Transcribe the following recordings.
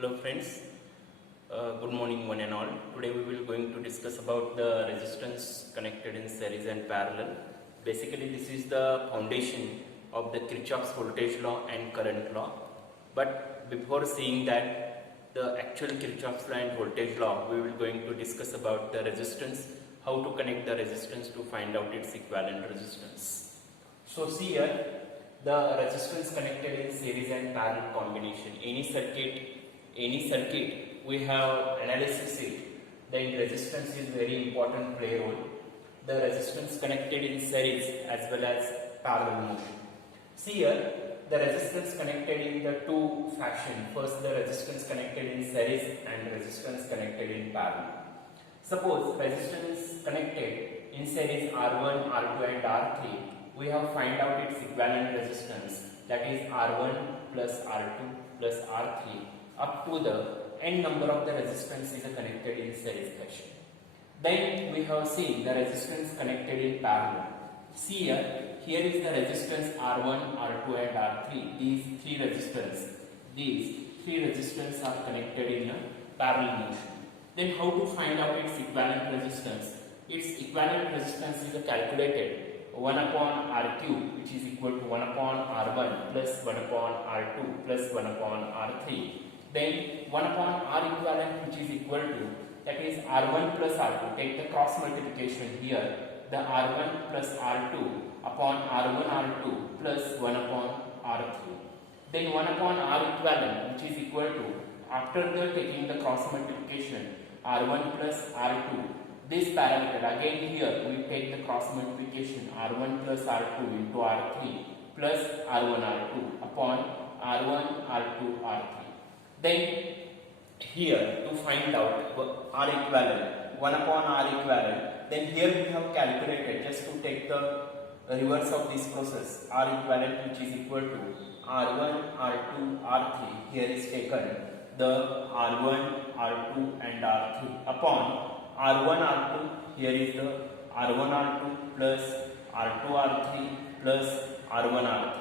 Hello friends, good morning one and all. Today we will going to discuss about the resistance connected in series and parallel. Basically this is the foundation of the Kirchoffs voltage law and current law. But before seeing that, the actual Kirchoffs law and voltage law, we will going to discuss about the resistance, how to connect the resistance to find out its equivalent resistance. So see here, the resistance connected in series and parallel combination. Any circuit we have analysis it, then resistance is very important play role. The resistance connected in series as well as parallel motion. See here, the resistance connected in the two fashion. First, the resistance connected in series and resistance connected in parallel. Suppose resistance connected in series R1, R2 and R3, we have find out its equivalent resistance, that is R1 plus R2 plus R3 up to the n number of the resistance is connected in series fashion. Then we have seen the resistance connected in parallel. See here is the resistance R1, R2 and R3. These three resistance are connected in a parallel motion. Then how to find out its equivalent resistance? Its equivalent resistance is calculated 1 upon R cube, which is equal to 1 upon R1 plus 1 upon R2 plus 1 upon R3. Then 1 upon R equivalent, which is equal to, that is R1 plus R2. Take the cross multiplication here. The R1 plus R2 upon R1 R2 plus 1 upon R3. Then 1 upon R equivalent, which is equal to, after the taking the cross multiplication, R1 plus R2. This parameter, again here we take the cross multiplication R1 plus R2 into R3 plus R1 R2 upon R1 R2 R3. Then here to find out R equivalent, 1 upon R equivalent, then here we have calculated, just to take the reverse of this process, R equivalent which is equal to R1 R2 R3, here is taken the R1 R2 and R3 upon R1 R2, here is the R1 R2 plus R2 R3 plus R1 R3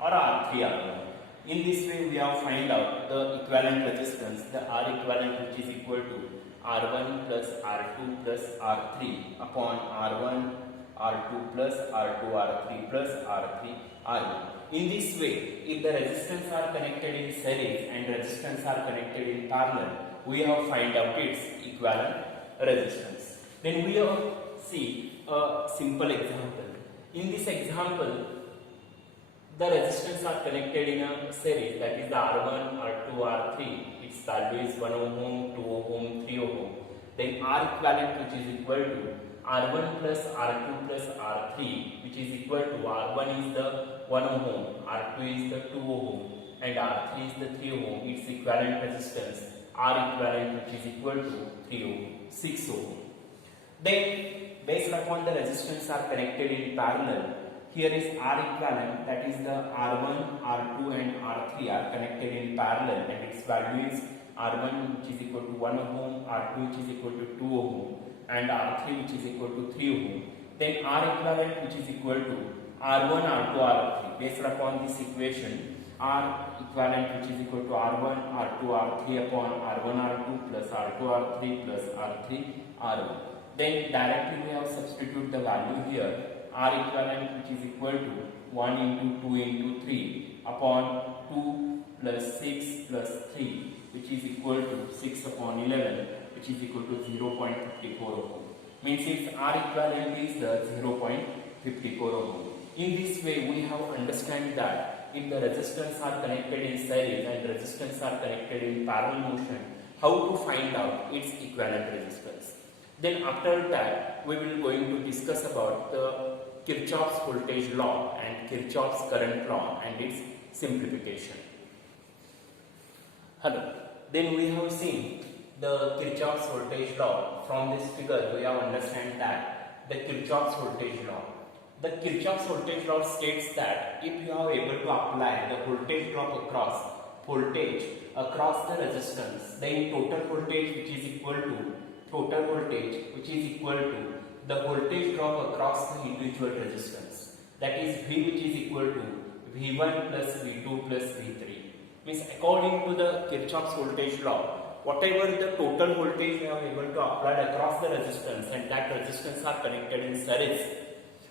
or R3 R1. In this way we have find out the equivalent resistance, the R equivalent which is equal to R1 plus R2 plus R3 upon R1 R2 plus R2 R3 plus R3 R1. In this way, if the resistance are connected in series and resistance are connected in parallel, we have find out its equivalent resistance. Then we have see a simple example. In this example, the resistance are connected in a series, that is the R1, R2, R3. Its value is 1 ohm, 2 ohm, 3 ohm. Then R equivalent, which is equal to R1 plus R2 plus R3, which is equal to R1 is the 1 ohm, R2 is the 2 ohm and R3 is the 3 ohm. Its equivalent resistance R equivalent, which is equal to 3 ohm, 6 ohm. Then based upon the resistance are connected in parallel, here is R equivalent, that is the R1, R2 and R3 are connected in parallel and its value is R1 which is equal to 1 ohm, R2 which is equal to 2 ohm and R3 which is equal to 3 ohm. Then R equivalent which is equal to R1, R2, R3. Based upon this equation, R equivalent which is equal to R1, R2, R3 upon R1, R2 plus R2, R3 plus R3, R1. Then directly we have substitute the value here. R equivalent which is equal to 1 into 2 into 3 upon 2 plus 6 plus 3, which is equal to 6 upon 11, which is equal to 0.54 ohm. Means its R equivalent is the 0.54 ohm. In this way we have understand that if the resistance are connected in series and resistance are connected in parallel motion, how to find out its equivalent resistance. Then after that we will going to discuss about the Kirchoffs voltage law and Kirchoffs current law and its simplification. Hello. Then we have seen the Kirchoffs voltage law. From this figure we have understand that the Kirchoffs voltage law. The Kirchoffs voltage law states that if you are able to apply the voltage drop across the resistance, then total voltage which is equal to the voltage drop across the individual resistance, that is V, which is equal to V1 plus V2 plus V3. Means according to the Kirchoffs voltage law, whatever the total voltage we are able to apply across the resistance and that resistance are connected in series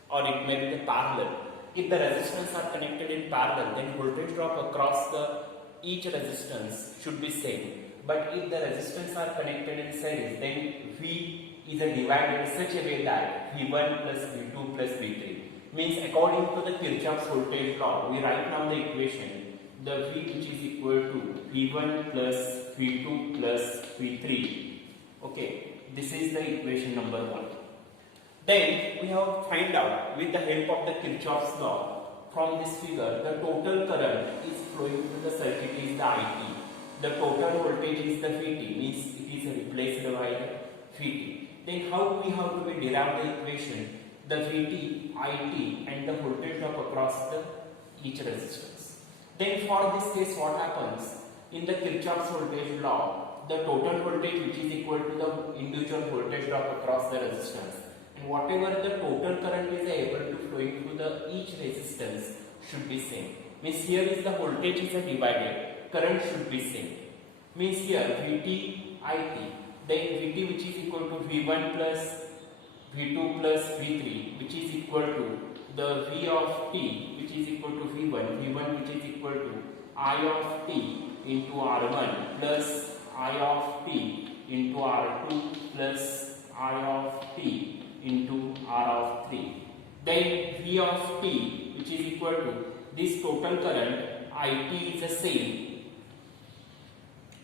or it may be the parallel. If the resistance are connected in parallel, then voltage drop across the each resistance should be same. But if the resistance are connected in series, then V is divided in such a way that V1 plus V2 plus V3. Means according to the Kirchoffs voltage law, we write down the equation, the V which is equal to V1 plus V2 plus V3. Okay, this is the equation number 1. Then we have to find out with the help of the Kirchoffs law from this figure, the total current is flowing through the circuit is the IT. The total voltage is the Vt, means it is replaced by the Vt. Then how we have to derive the equation, the Vt, It and the voltage drop across the each resistance. Then for this case what happens, in the Kirchoffs voltage law, the total voltage which is equal to the individual voltage drop across the resistance, and whatever the total current is able to flow into the each resistance should be same. Means here is the voltage is divided, current should be same. Means here Vt, It, then Vt which is equal to V1 plus V2 plus V3 which is equal to the V of t which is equal to V1 which is equal to I of t into R1 plus I of t into R2 plus I of t into R of 3. Then V of t which is equal to this total current It is the same.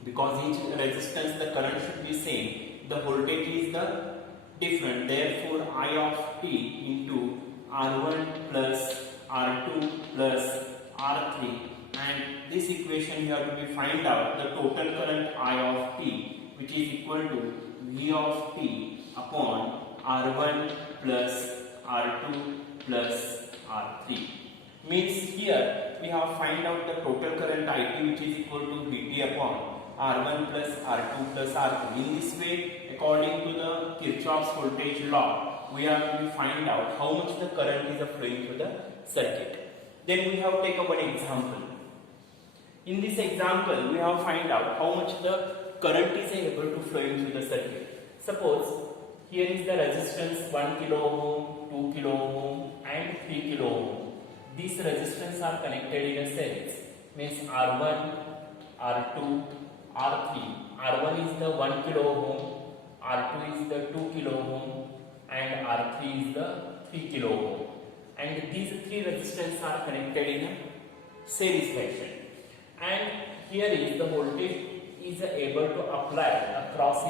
Because each resistance the current should be same, the voltage is the different, therefore I of t into R1 plus R2 plus R3, and this equation you have to be find out the total current I of t which is equal to V of t upon R1 plus R2 plus R3. Means here we have find out the total current It which is equal to Vt upon R1 plus R2 plus R3. In this way, according to the Kirchoffs voltage law, we have to find out how much the current is flowing through the circuit. Then we have take one example. In this example, we have find out how much the current is able to flow through the circuit. Suppose here is the resistance 1 kilo ohm, 2 kilo ohm and 3 kilo ohm. These resistance are connected in a series. Means R1, R2, R3. R1 is the 1 kilo ohm, R2 is the 2 kilo ohm and R3 is the 3 kilo ohm. And these three resistors are connected in a series fashion. And here is the voltage is able to apply across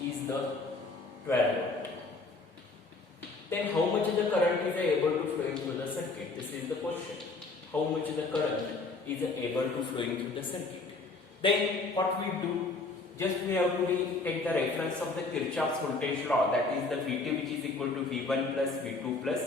is the 12 volt. Then how much the current is able to flow through the circuit? This is the question. How much the current is able to flow through the circuit? Then what we do, just we have to take the reference of the Kirchoffs voltage law, that is the Vt which is equal to V1 plus V2 plus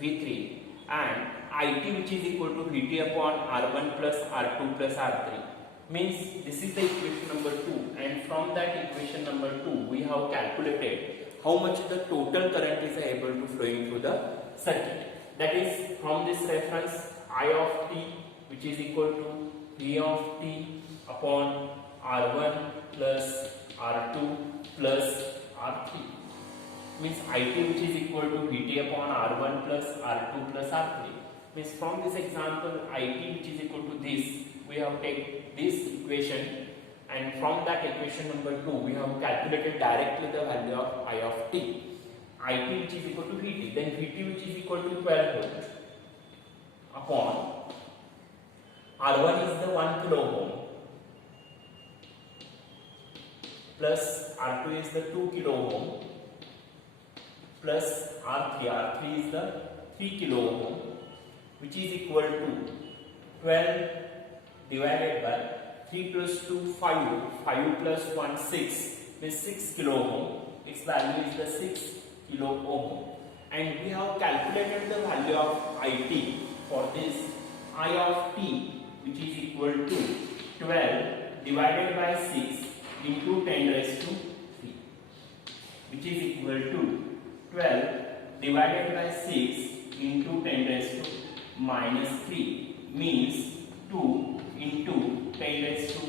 V3 and It which is equal to Vt upon R1 plus R2 plus R3. Means this is the equation number 2, and from that equation number 2 we have calculated how much the total current is able to flow through the circuit. That is from this reference I of t which is equal to V of t upon R1 plus R2 plus R3. Means It which is equal to Vt upon R1 plus R2 plus R3. Means from this example It which is equal to this, we have taken this equation, and from that equation number 2 we have calculated directly the value of I of t. It which is equal to Vt, then Vt which is equal to 12 volt upon R1 is the 1 kilo ohm plus R2 is the 2 kilo ohm plus R3 is the 3 kilo ohm, which is equal to 12 divided by 3 plus 2 5, 5 plus 1 6, means 6 kilo ohm. Its value is the 6 kilo ohm, and we have calculated the value of It for this I of t which is equal to 12 divided by 6 into 10 raised to 3, which is equal to 12 divided by 6 into 10 raised to minus 3, means 2 into 10 raised to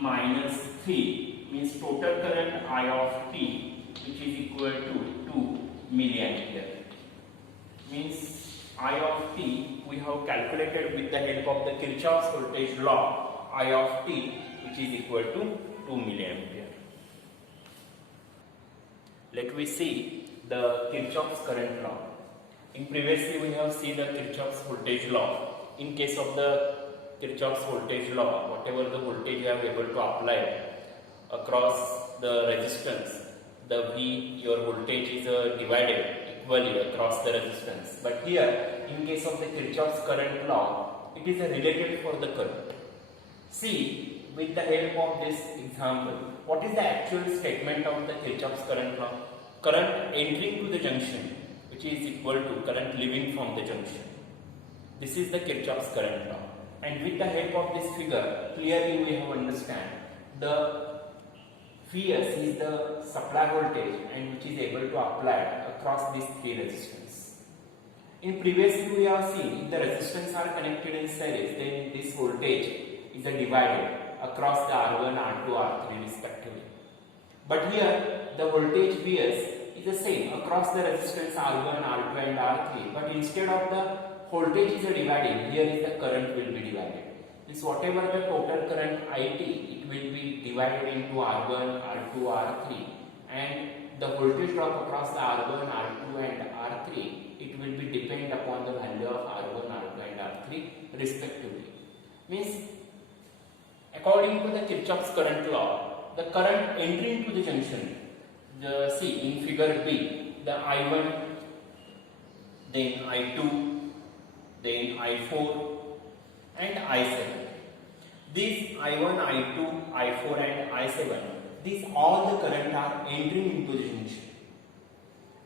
minus 3 means total current I of t which is equal to 2 milliampere. Means I of t we have calculated with the help of the Kirchoffs voltage law, I of t which is equal to 2 milliampere. Let me see the Kirchoffs current law. In previously we have seen the Kirchoffs voltage law. In case of the Kirchoffs voltage law, whatever the voltage you are able to apply across the resistance, the V, your voltage is divided equally across the resistance. But here, in case of the Kirchoffs current law, it is related for the current. See, with the help of this example, what is the actual statement of the Kirchoffs current law? Current entering to the junction, which is equal to current leaving from the junction. This is the Kirchoffs current law. And with the help of this figure, clearly we have understand the Vs is the supply voltage and which is able to apply across these three resistors. In previously we have seen if the resistors are connected in series, then this voltage is divided across the R1, R2, R3 respectively. But here the voltage Vs is the same across the resistance R1, R2 and R3, but instead of the voltage is dividing, here is the current will be divided. Means whatever the total current IT, it will be divided into R1, R2, R3, and the voltage drop across the R1, R2 and R3, it will be depend upon the value of R1, R2 and R3 respectively. Means according to the Kirchoffs current law, the current entering to the junction, see in figure B, the I1, then I2, then I4 and I7. These I1, I2, I4 and I7, these all the current are entering into the junction.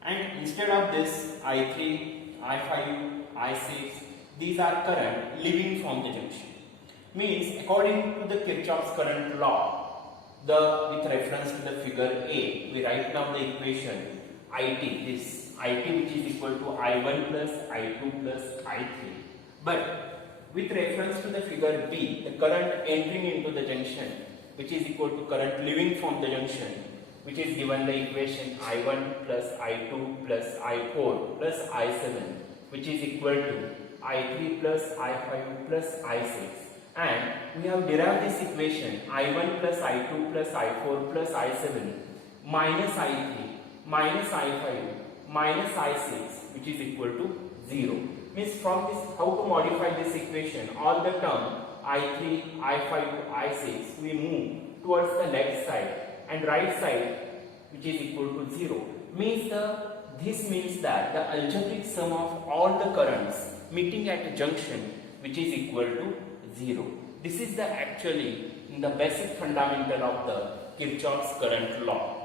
And instead of this I3, I5, I6, these are current leaving from the junction. Means according to the Kirchoffs current law, with reference to the figure A, we write down the equation IT, this IT which is equal to I1 plus I2 plus I3. But with reference to the figure B, the current entering into the junction which is equal to current leaving from the junction, which is given the equation I1 plus I2 plus I4 plus I7, which is equal to I3 plus I5 plus I6. And we have derived this equation I1 plus I2 plus I4 plus I7 minus I3 minus I5 minus I6, which is equal to 0. Means from this, how to modify this equation? All the term I3, I5, I6 we move towards the left side and right side, which is equal to 0. Means this means that the algebraic sum of all the currents meeting at a junction which is equal to 0. This is the actually the basic fundamental of the Kirchoffs current law.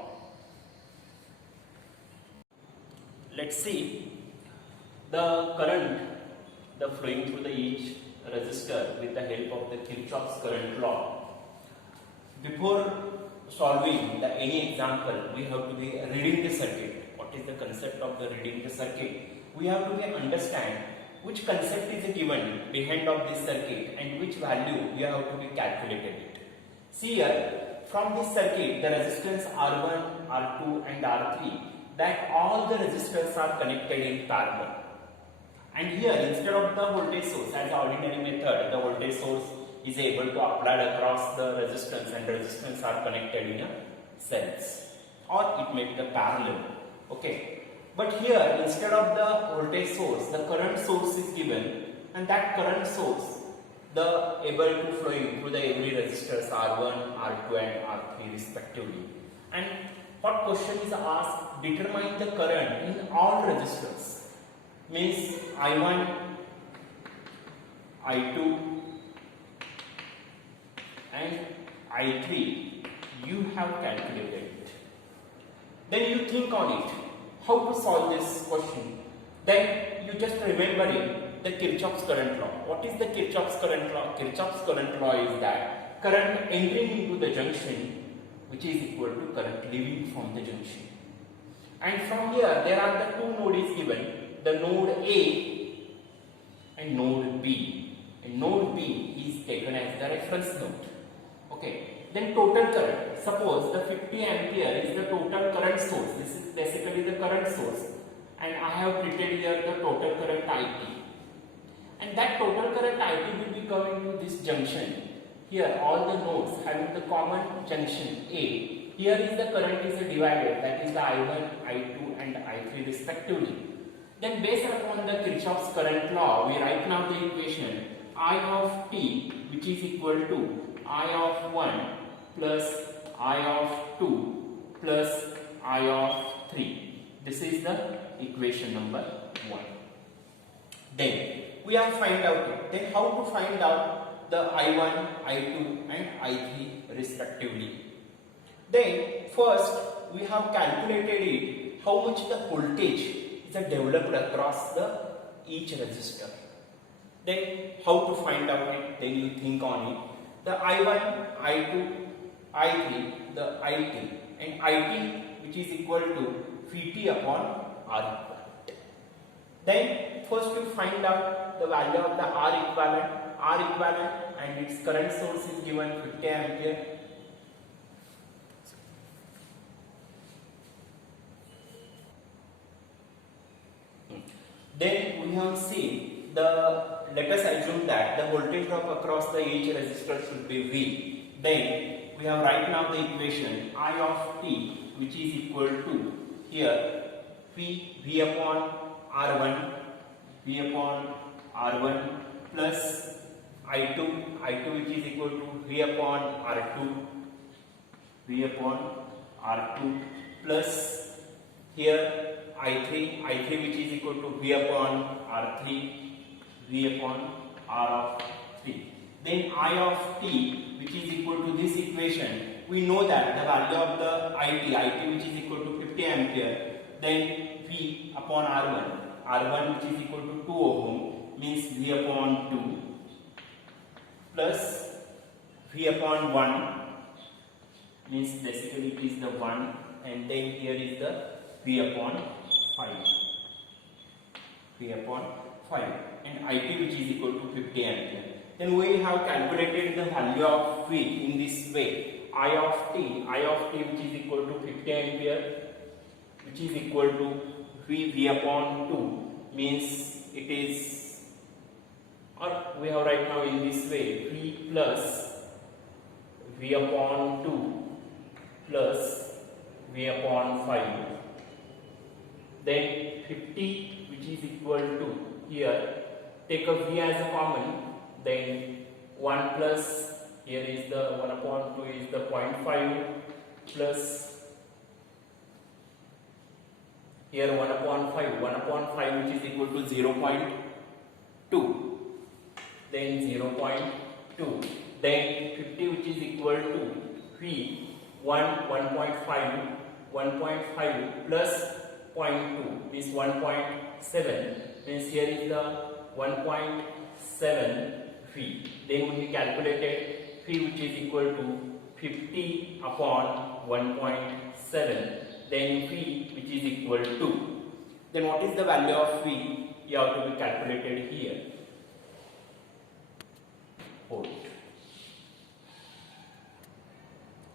Let's see the current flowing through each resistor with the help of the Kirchoffs current law. Before solving any example, we have to be reading the circuit. What is the concept of the reading the circuit? We have to understand which concept is given behind of this circuit and which value we have to be calculated it. See here, from this circuit, the resistance R1, R2 and R3, that all the resistors are connected in parallel. And here, instead of the voltage source, as the ordinary method, the voltage source is able to apply across the resistance and resistance are connected in a cells, or it may be the parallel. Okay. But here, instead of the voltage source, the current source is given, and that current source, the able to flowing through the every resistors R1, R2 and R3 respectively. And what question is asked? Determine the current in all resistors. Means I1, I2 and I3 you have calculated it. Then you think on it. How to solve this question? Then you just remembering the Kirchoffs current law. What is the Kirchoffs current law? Kirchoffs current law is that current entering into the junction which is equal to current leaving from the junction. And from here there are the two nodes given, the node A and node B. and node B is taken as the reference node. Okay. Then total current. Suppose the 50 ampere is the total current source. This is basically the current source, and I have treated here the total current IT. And that total current IT will be coming to this junction. Here all the nodes having the common junction A. Here is the current is divided, that is the I1, I2 and I3 respectively. Then based upon the Kirchoffs current law, we write now the equation I of t, which is equal to I of 1 plus I of 2 plus I of 3. This is the equation number 1. Then we have find out it. Then how to find out the I1, I2 and I3 respectively. Then first we have calculated it how much the voltage is developed across the each resistor. Then how to find out it? Then you think on it. The I1, I2, I3, the IT and IT which is equal to Vt upon R equivalent. Then first you find out the value of the R equivalent and its current source is given 50 ampere. Then we have seen let us assume that the voltage drop across the each resistor should be V. Then we have right now the equation I of t which is equal to here V upon R1 plus I2 which is equal to V upon R2 plus here I3 which is equal to V upon R3 R of 3. Then I of t which is equal to this equation, we know that the value of the IT which is equal to 50 ampere, then V upon R1 which is equal to 2 ohm means V upon 2 plus V upon 1 means basically it is the 1, and then here is the V upon 5 and IT which is equal to 50 ampere. Then we have calculated the value of V in this way. I of t which is equal to 50 ampere which is equal to V upon 2 means it is, or we have right now in this way V plus V upon 2 plus V upon 5. Then 50 which is equal to here take a V as a common, then 1 plus here is the 1 upon 2 is the 0.5 plus here 1 upon 5 which is equal to 0.2, then 0.2, then 50 which is equal to V 1.5 plus 0.2 means 1.7 means here is the 1.7 V. Then we calculated V which is equal to 50 upon 1.7, then V which is equal to, then what is the value of V? You have to be calculated here. Volt.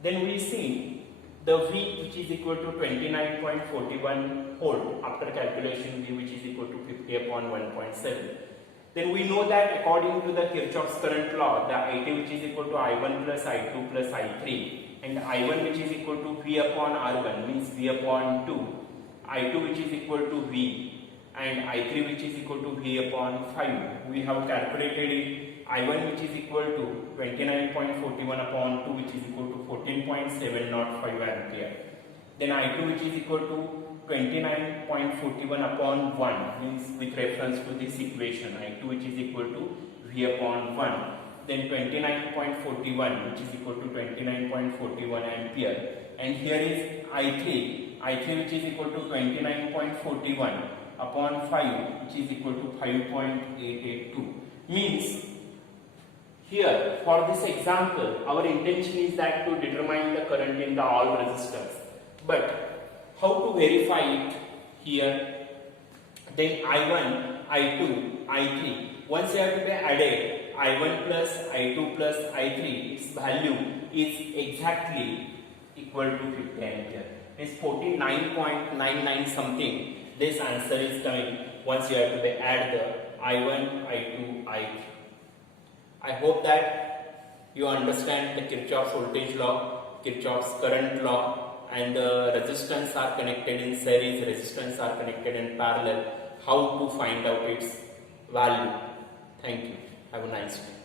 Then we see the V which is equal to 29.41 volt after calculation V which is equal to 50 upon 1.7. Then we know that according to the Kirchoffs current law, the IT which is equal to I1 plus I2 plus I3 and I1 which is equal to V upon R1 means V upon 2, I2 which is equal to V and I3 which is equal to V upon 5. We have calculated it, I1 which is equal to 29.41 upon 2 which is equal to 14.705 ampere. Then I2 which is equal to 29.41 upon 1 means with reference to this equation I2 which is equal to V upon 1. Then 29.41 which is equal to 29.41 ampere, and here is I3 which is equal to 29.41 upon 5 which is equal to 5.882. Means here for this example our intention is that to determine the current in the all resistors, but how to verify it here? Then I1, I2, I3, once you have to be added I1 plus I2 plus I3, its value is exactly equal to 50 ampere. Means 49.99 something. This answer is coming once you have to be add the I1, I2, I3. I hope that you understand the Kirchoffs voltage law, Kirchoffs current law, and the resistance are connected in series, resistance are connected in parallel, how to find out its value. Thank you. Have a nice day.